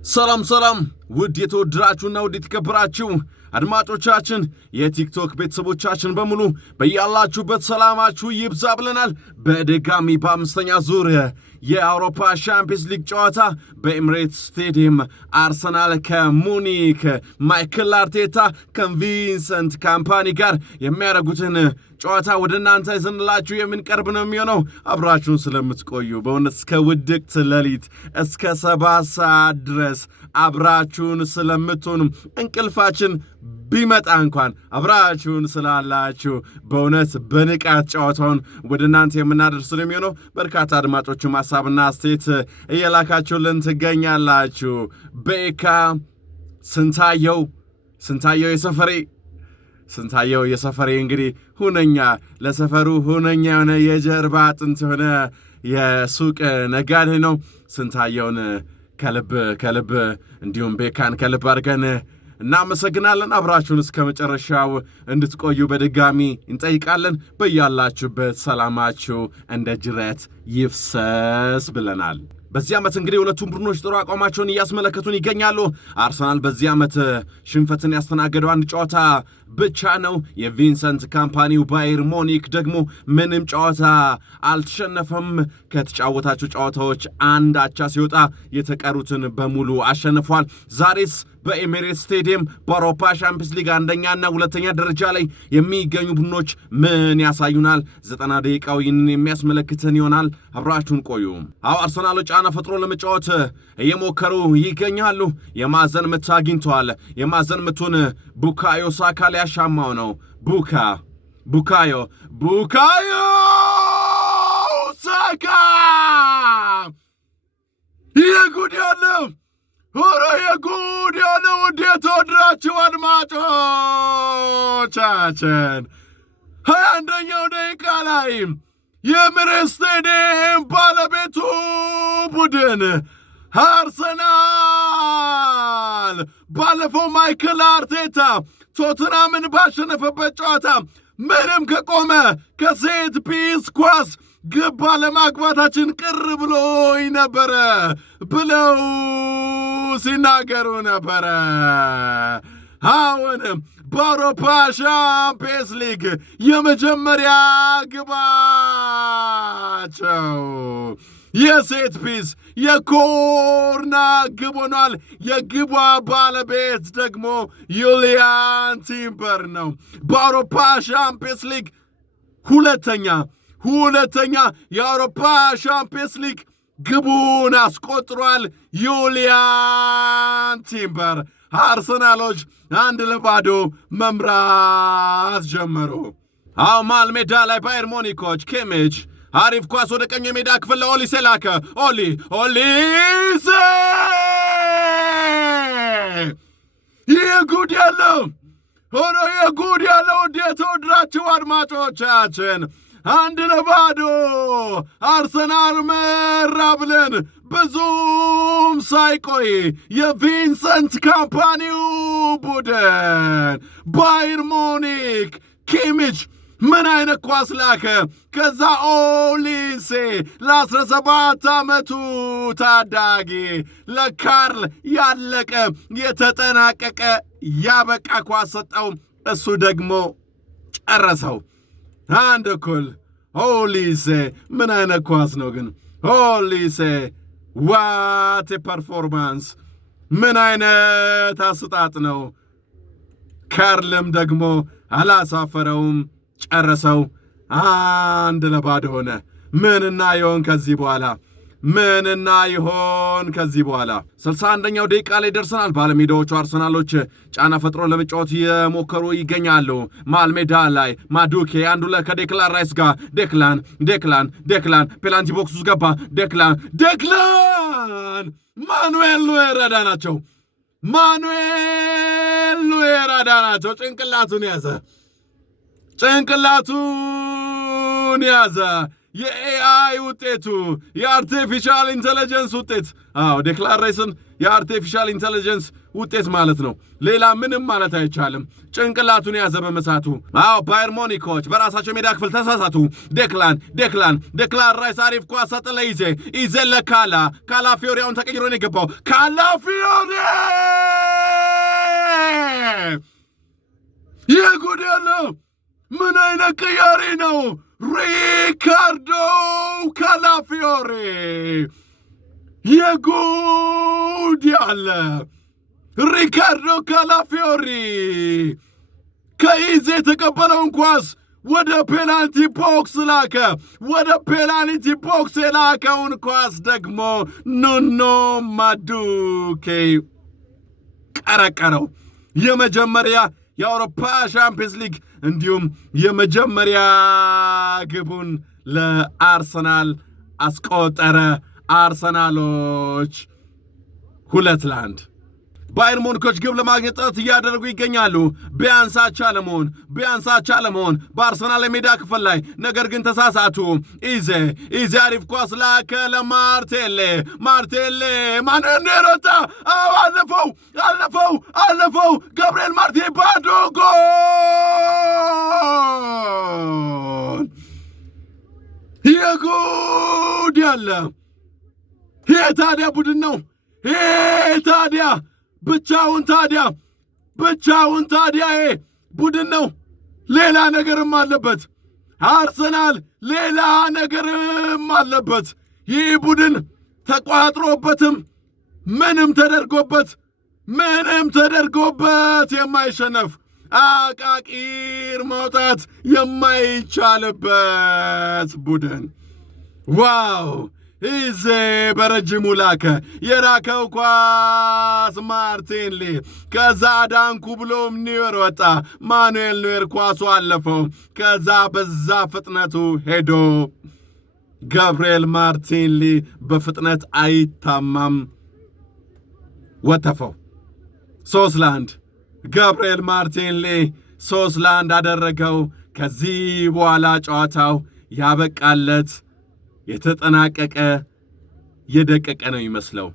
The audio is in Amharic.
ሰላም ሰላም ውድ የተወደዳችሁና ውድ የተከበራችሁ አድማጮቻችን የቲክቶክ ቤተሰቦቻችን በሙሉ በያላችሁበት ሰላማችሁ ይብዛ ብለናል። በድጋሚ በአምስተኛ ዙር የአውሮፓ ሻምፒየንስ ሊግ ጨዋታ በኤምሬትስ ስቴዲየም አርሰናል ከሙኒክ ማይክል አርቴታ ከቪንሰንት ካምፓኒ ጋር የሚያደርጉትን ጨዋታ ወደ እናንተ ይዘንላችሁ የምንቀርብ ነው የሚሆነው። አብራችሁን ስለምትቆዩ በእውነት እስከ ውድቅት ሌሊት እስከ 7 ሰዓት ድረስ አብራችሁን ስለምትሆኑ እንቅልፋችን ቢመጣ እንኳን አብራችሁን ስላላችሁ በእውነት በንቃት ጨዋታውን ወደ እናንተ የምናደርስ ነው የሚሆነው። በርካታ አድማጮችም ሐሳብና አስተያየት እየላካችሁልን ትገኛላችሁ። ቤካ ስንታየው የሰፈሬ እንግዲህ ሁነኛ ለሰፈሩ ሁነኛ የሆነ የጀርባ አጥንት የሆነ የሱቅ ነጋዴ ነው። ስንታየውን ከልብ እንዲሁም ቤካን ከልብ አድርገን እናመሰግናለን። አብራችሁን እስከ መጨረሻው እንድትቆዩ በድጋሚ እንጠይቃለን። በያላችሁበት ሰላማችሁ እንደ ጅረት ይፍሰስ ብለናል። በዚህ ዓመት እንግዲህ ሁለቱም ቡድኖች ጥሩ አቋማቸውን እያስመለከቱን ይገኛሉ። አርሰናል በዚህ ዓመት ሽንፈትን ያስተናገደው አንድ ጨዋታ ብቻ ነው። የቪንሰንት ካምፓኒው ባየር ሙኒክ ደግሞ ምንም ጨዋታ አልተሸነፈም። ከተጫወታቸው ጨዋታዎች አንድ አቻ ሲወጣ የተቀሩትን በሙሉ አሸንፏል። ዛሬስ በኤሜሬትስ ስቴዲየም በአውሮፓ ሻምፒየንስ ሊግ አንደኛና ሁለተኛ ደረጃ ላይ የሚገኙ ቡድኖች ምን ያሳዩናል? 90 ደቂቃው ይህንን የሚያስመለክተን ይሆናል። አብራችሁን ቆዩ። አርሰናሎች ጫና ፈጥሮ ለመጫወት እየሞከሩ ይገኛሉ። የማዕዘን ምት አግኝተዋል። የማዕዘን ምቱን ቡካዮ ሳካ ሊያሻማው ነው። ቡካዮ ሳካ የጉድ ያለው ሆረ የጉድ ያለው ውድ የተወደዳችሁ አድማጮቻችን 21ኛው ደቂቃ ላይ የኤሜሬትስ ስቴዲየም ባለቤቱ ቡድን አርሰናል ባለፈው ማይክል አርቴታ ቶትናምን ባሸነፈበት ጨዋታ ምንም ከቆመ ከሴት ፒስ ኳስ ግብ ባለማግባታችን ቅር ብሎኝ ነበረ ብለው ሲናገሩ ነበረ። አሁንም በአውሮፓ ሻምፒየንስ ሊግ የመጀመሪያ ግባቸው የሴት ፒስ የኮርና ግብ ሆኗል። የግቧ ባለቤት ደግሞ ዩሊያን ቲምበር ነው። በአውሮፓ ሻምፒየንስ ሊግ ሁለተኛ የአውሮፓ ሻምፒየንስ ሊግ ግቡን አስቆጥሯል ዩሊያን ቲምበር። አርሰናሎች 1-0 መምራት ጀመሩ። መሃል ሜዳ ላይ ባየር ሙኒኮች ኪሚች አሪፍ ኳስ ወደ ቀኝ የሜዳ ክፍል ለኦሊሴ ላከ። ኦሊሴ የጉድ ያለው የተወደዳችሁ አድማጮቻችን 1-0 አርሰናል መራ ብለን ብዙም ሳይቆይ የቪንሰንት ካምፓኒው ቡድን ባየር ሙኒክ ኪሚች ምን አይነት ኳስ ላከ። ከዛ ኦሊሴ ለ17 ዓመቱ ታዳጊ ለካርል ያለቀ የተጠናቀቀ ያበቃ ኳስ ሰጠው። እሱ ደግሞ ጨረሰው 1-0። ኦሊሴ ምን አይነት ኳስ ነው ግን! ኦሊሴ ዋት ፐርፎርማንስ! ምን አይነት አስጣጥ ነው! ካርልም ደግሞ አላሳፈረውም፣ ጨረሰው። 1-0 ሆነ። ምንና ይሆን ከዚህ በኋላ 61ኛው ደቂቃ ላይ ደርሰናል። ባለሜዳዎቹ አርሰናሎች ጫና ፈጥሮ ለመጫወት የሞከሩ ይገኛሉ። መሃል ሜዳ ላይ ማዱኬ 1-2 ከዴክላን ራይስ ጋር ዴክላን ፔናልቲ ቦክስ ውስጥ ገባ። ዴክላን ማኑኤል ኑዌር አዳናቸው። ጭንቅላቱን ያዘ። የኤአይ ውጤቱ የአርቲፊሻል ኢንቴሊጀንስ ውጤት። ዴክላን ራይስን የአርቲፊሻል ኢንተለጀንስ ውጤት ማለት ነው። ሌላ ምንም ማለት አይቻልም። ጭንቅላቱን ያዘ በመሳቱ። ባየር ሙኒኮች በራሳቸው ሜዳ ክፍል ተሳሳቱ። ዴክላን ራይስ አሪፍ ኳስ ሰጠ ለኢዜ ለካላ ፊዮሪያውን ተቀይሮ ነው የገባው። ካላ ፊዮሪ የጉድ ያለው ምን አይነት ቅያሪ ነው! ሪካርዶ ካላፊዮሪ የጉድ ያለ ሪካርዶ ካላፊዮሪ ከኢዜ የተቀበለውን ኳስ ወደ ፔናልቲ ቦክስ ላከ። ወደ ፔናልቲ ቦክስ የላከውን ኳስ ደግሞ ኑኖ ማዱኬ ቀረቀረው። የመጀመሪያ የአውሮፓ ሻምፒየንስ ሊግ እንዲሁም የመጀመሪያ ግቡን ለአርሰናል አስቆጠረ። አርሰናሎች 2-1 ባየር ሙኒኮች ግብ ለማግኘት ጥረት እያደረጉ ይገኛሉ። ቢያንስ አቻ ለመሆን በአርሰናል የሜዳ ክፍል ላይ ነገር ግን ተሳሳቱ። ኢዜ አሪፍ ኳስ ላከ ለማርቴሌ ማንን ሮጣ አለፈው ገብርኤል ማርቴሌ ባዶ ጎል! የጉድ ያለ ይሄ ታዲያ ቡድን ነው። ይሄ ታዲያ ብቻውን ታዲያ ቡድን ነው። ሌላ ነገርም አለበት። አርሰናል ሌላ ነገርም አለበት። ይህ ቡድን ተቋጥሮበትም ምንም ተደርጎበት የማይሸነፍ አቃቂር መውጣት የማይቻልበት ቡድን። ዋው! ኢዜ በረጅሙ ላከ። የራከው ኳስ ማርቲኔሊ ከዛ ዳንኩ ብሎም ኒዌር ወጣ። ማኑኤል ኒዌር ኳሱ አለፈው። ከዛ በዛ ፍጥነቱ ሄዶ ገብርኤል ማርቲኔሊ በፍጥነት አይታማም፣ ወተፈው። 3-1 ገብርኤል ማርቲኔሊ 3-1 አደረገው። ከዚህ በኋላ ጨዋታው ያበቃለት የተጠናቀቀ የደቀቀ ነው ይመስለው።